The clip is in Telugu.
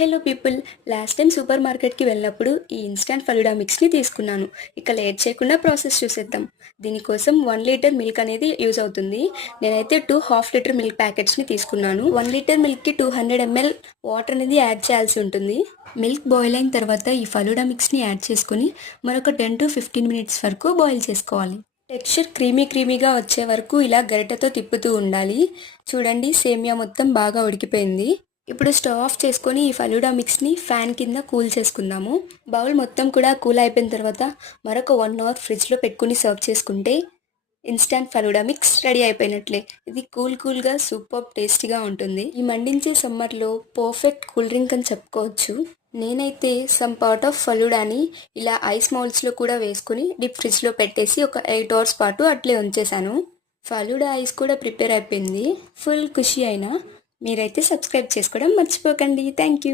Hello people, last time super మార్కెట్కి వెళ్ళినప్పుడు ఈ ఇన్స్టంట్ ఫలూడా మిక్స్ని తీసుకున్నాను. ఇక లేట్ చేయకుండా ప్రాసెస్ చూసేద్దాం. దీనికోసం 1 లీటర్ మిల్క్ అనేది యూజ్ అవుతుంది. నేనైతే 2 హాఫ్ లీటర్ మిల్క్ ప్యాకెట్స్ని తీసుకున్నాను. 1 లీటర్ మిల్క్కి 200 ml వాటర్ అనేది యాడ్ చేయాల్సి ఉంటుంది. మిల్క్ బాయిల్ అయిన తర్వాత ఈ ఫలూడా మిక్స్ని యాడ్ చేసుకొని మరొక 10 to 15 మినిట్స్ వరకు బాయిల్ చేసుకోవాలి. టెక్స్చర్ క్రీమీగా వచ్చే వరకు ఇలా గరిటెతో తిప్పుతూ ఉండాలి. చూడండి, సేమియా మొత్తం బాగా ఉడికిపోయింది. ఇప్పుడు స్టవ్ ఆఫ్ చేసుకొని ఈ ఫలూడా మిక్స్ని ఫ్యాన్ కింద కూల్ చేసుకుందాము. బౌల్ మొత్తం కూడా కూల్ అయిపోయిన తర్వాత మరొక 1 hour ఫ్రిడ్జ్లో పెట్టుకుని సర్వ్ చేసుకుంటే ఇన్స్టంట్ ఫలూడా మిక్స్ రెడీ అయిపోయినట్లే. ఇది కూల్గా సూపర్ టేస్టీగా ఉంటుంది. ఈ మండించే సమ్మర్లో పర్ఫెక్ట్ కూల్ డ్రింక్ అని చెప్పుకోవచ్చు. నేనైతే సమ్ పార్ట్ ఆఫ్ ఫలూడాని ఇలా ఐస్ మౌల్డ్స్లో కూడా వేసుకుని డీప్ ఫ్రిడ్జ్లో పెట్టేసి ఒక 8 hours పాటు అట్లే ఉంచేశాను. ఫలూడా ఐస్ కూడా ప్రిపేర్ అయిపోయింది. ఫుల్ ఖుషి అయినా. మీరైతే సబ్స్క్రైబ్ చేసుకోవడం మర్చిపోకండి. Thank you.